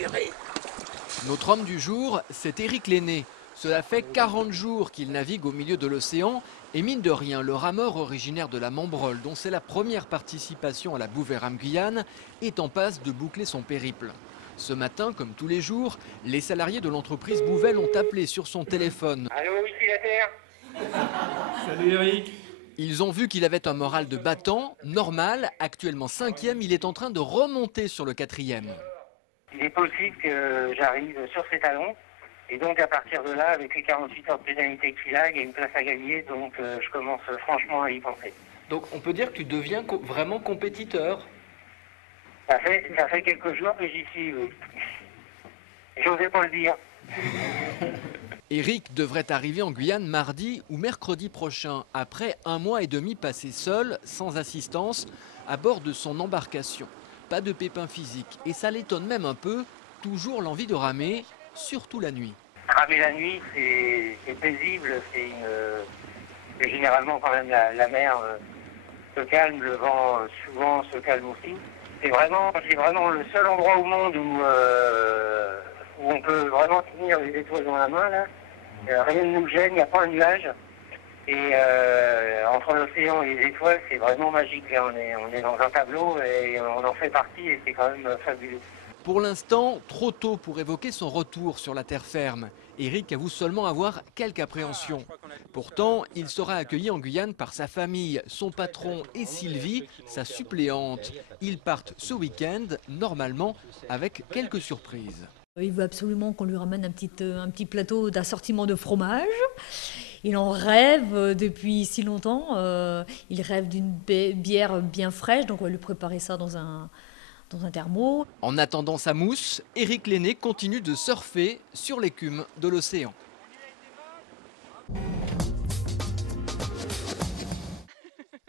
Eric. Notre homme du jour, c'est Éric Lenné. Cela fait 40 jours qu'il navigue au milieu de l'océan et mine de rien, le rameur originaire de la Membrolle, dont c'est la première participation à la Bouveram-Guyane, est en passe de boucler son périple. Ce matin, comme tous les jours, les salariés de l'entreprise Bouvel ont appelé sur son téléphone. Allô, ici la Terre. Salut Eric. Ils ont vu qu'il avait un moral de battant, normal. Actuellement 5e, il est en train de remonter sur le 4e. Il est possible que j'arrive sur ces talons. Et donc à partir de là, avec les 48 heures de pénalité qu'il a, il y a une place à gagner. Donc je commence franchement à y penser. Donc on peut dire que tu deviens vraiment compétiteur. Ça fait quelques jours que j'y suis, oui. J'osais pas le dire. Éric devrait arriver en Guyane mardi ou mercredi prochain, après 1 mois et demi passé seul, sans assistance, à bord de son embarcation. Pas de pépins physiques, et ça l'étonne même un peu, toujours l'envie de ramer, surtout la nuit. Ramer la nuit, c'est paisible, généralement quand même la mer se calme, le vent souvent se calme aussi. C'est vraiment le seul endroit au monde où on peut vraiment tenir les étoiles dans la main, là. Rien ne nous gêne, il n'y a pas un nuage. Et entre l'océan et les étoiles, c'est vraiment magique. Là, on est dans un tableau et on en fait partie et c'est quand même fabuleux. Pour l'instant, trop tôt pour évoquer son retour sur la terre ferme. Éric avoue seulement avoir quelque appréhension. Pourtant, il sera accueilli en Guyane par sa famille, son patron et Sylvie, sa suppléante. Ils partent ce week-end, normalement, avec quelques surprises. Il veut absolument qu'on lui ramène un petit plateau d'assortiment de fromage. Il en rêve depuis si longtemps. Il rêve d'une bière bien fraîche, donc on va lui préparer ça dans un thermo. En attendant sa mousse, Éric Lenné continue de surfer sur l'écume de l'océan.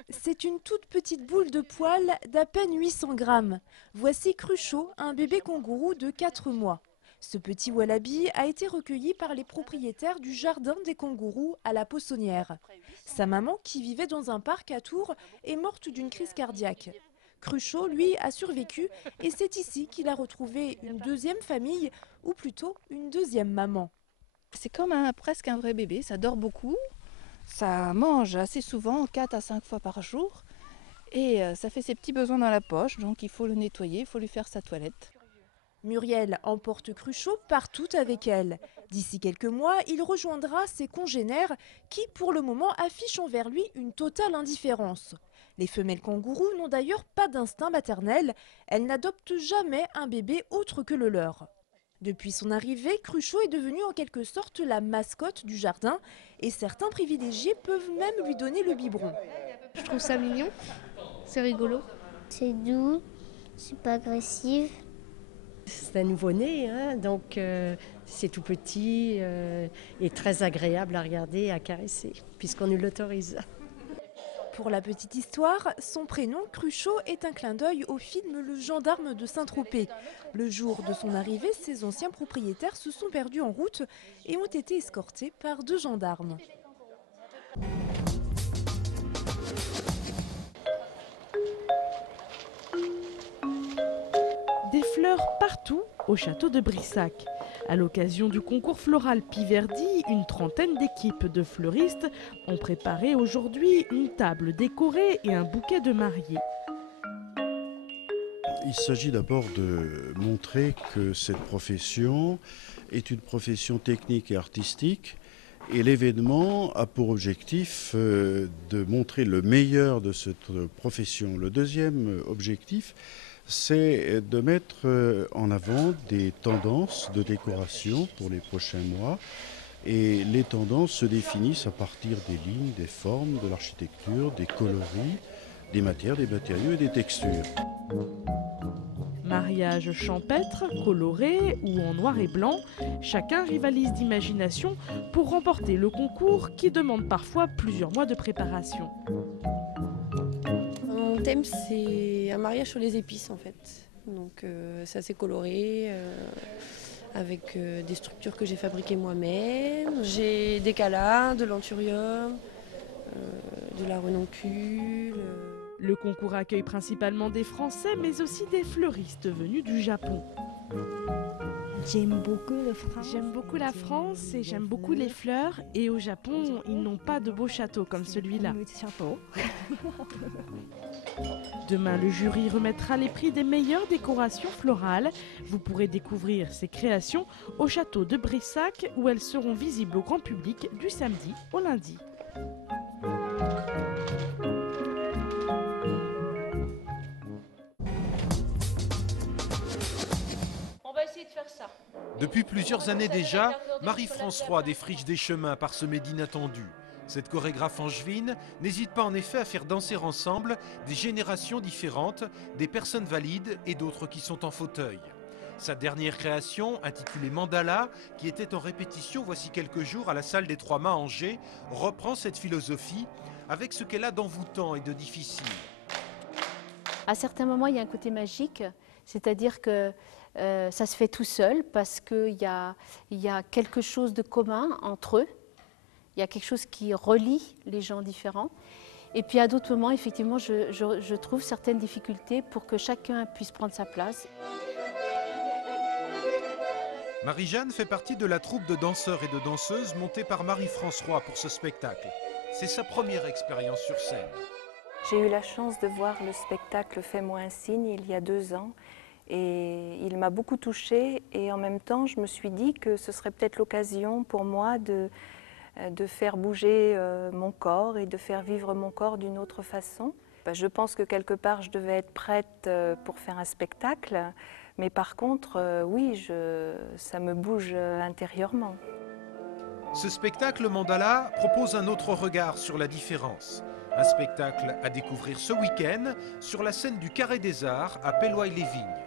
C'est une toute petite boule de poil d'à peine 800 grammes. Voici Cruchot, un bébé kangourou de 4 mois. Ce petit wallaby a été recueilli par les propriétaires du jardin des kangourous à la Poissonnière. Sa maman, qui vivait dans un parc à Tours, est morte d'une crise cardiaque. Cruchot, lui, a survécu et c'est ici qu'il a retrouvé une deuxième famille, ou plutôt une deuxième maman. C'est comme presque un vrai bébé, ça dort beaucoup, ça mange assez souvent, 4 à 5 fois par jour, et ça fait ses petits besoins dans la poche, donc il faut le nettoyer, il faut lui faire sa toilette. Muriel emporte Cruchot partout avec elle. D'ici quelques mois, il rejoindra ses congénères qui, pour le moment, affichent envers lui une totale indifférence. Les femelles kangourous n'ont d'ailleurs pas d'instinct maternel. Elles n'adoptent jamais un bébé autre que le leur. Depuis son arrivée, Cruchot est devenu en quelque sorte la mascotte du jardin et certains privilégiés peuvent même lui donner le biberon. Je trouve ça mignon, c'est rigolo. C'est doux, c'est pas agressif. C'est un nouveau-né, hein, donc c'est tout petit et très agréable à regarder et à caresser, puisqu'on nous l'autorise. Pour la petite histoire, son prénom, Cruchot, est un clin d'œil au film Le Gendarme de Saint-Tropez. Le jour de son arrivée, ses anciens propriétaires se sont perdus en route et ont été escortés par 2 gendarmes. Des fleurs partout au château de Brissac. À l'occasion du concours floral Piverdi, une trentaine d'équipes de fleuristes ont préparé aujourd'hui une table décorée et un bouquet de mariés. Il s'agit d'abord de montrer que cette profession est une profession technique et artistique. Et l'événement a pour objectif de montrer le meilleur de cette profession. Le deuxième objectif, c'est de mettre en avant des tendances de décoration pour les prochains mois. Et les tendances se définissent à partir des lignes, des formes, de l'architecture, des coloris, des matières, des matériaux et des textures. Mariage champêtre, coloré ou en noir et blanc, chacun rivalise d'imagination pour remporter le concours qui demande parfois plusieurs mois de préparation. Mon thème, c'est un mariage sur les épices en fait. Donc c'est assez coloré, avec des structures que j'ai fabriquées moi-même. J'ai des calas, de l'anthurium, de la renoncule. Le concours accueille principalement des Français, mais aussi des fleuristes venus du Japon. J'aime beaucoup la France. J'aime beaucoup la France et j'aime beaucoup les fleurs. Et au Japon, ils n'ont pas de beaux châteaux comme celui-là. Demain, le jury remettra les prix des meilleures décorations florales. Vous pourrez découvrir ces créations au château de Brissac où elles seront visibles au grand public du samedi au lundi. On va essayer de faire ça. Depuis plusieurs années déjà, Marie-France Roy défriche des chemins parsemés d'inattendus. Cette chorégraphe angevine n'hésite pas en effet à faire danser ensemble des générations différentes, des personnes valides et d'autres qui sont en fauteuil. Sa dernière création, intitulée Mandala, qui était en répétition voici quelques jours à la salle des Trois Mâts à Angers, reprend cette philosophie avec ce qu'elle a d'envoûtant et de difficile. À certains moments, il y a un côté magique, c'est-à-dire que ça se fait tout seul parce qu'il y a quelque chose de commun entre eux. Il y a quelque chose qui relie les gens différents. Et puis à d'autres moments, effectivement, je trouve certaines difficultés pour que chacun puisse prendre sa place. Marie-Jeanne fait partie de la troupe de danseurs et de danseuses montée par Marie-France Roy pour ce spectacle. C'est sa première expérience sur scène. J'ai eu la chance de voir le spectacle Fais-moi un signe il y a 2 ans. Et il m'a beaucoup touchée et en même temps, je me suis dit que ce serait peut-être l'occasion pour moi de faire bouger mon corps et de faire vivre mon corps d'une autre façon. Je pense que quelque part, je devais être prête pour faire un spectacle, mais par contre, oui, ça me bouge intérieurement. Ce spectacle Mandala propose un autre regard sur la différence. Un spectacle à découvrir ce week-end sur la scène du Carré des Arts à Pelloy-les-Vignes.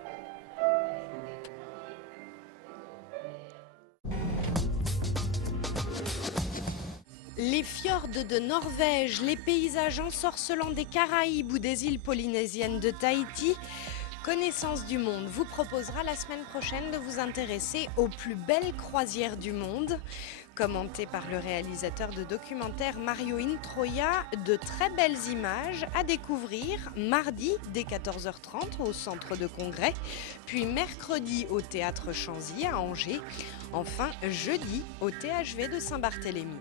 Les fjords de Norvège, les paysages ensorcelants des Caraïbes ou des îles polynésiennes de Tahiti, Connaissance du Monde vous proposera la semaine prochaine de vous intéresser aux plus belles croisières du monde. Commenté par le réalisateur de documentaire Mario Introia, de très belles images à découvrir mardi dès 14h30 au centre de congrès, puis mercredi au théâtre Chanzy à Angers, enfin jeudi au THV de Saint-Barthélemy.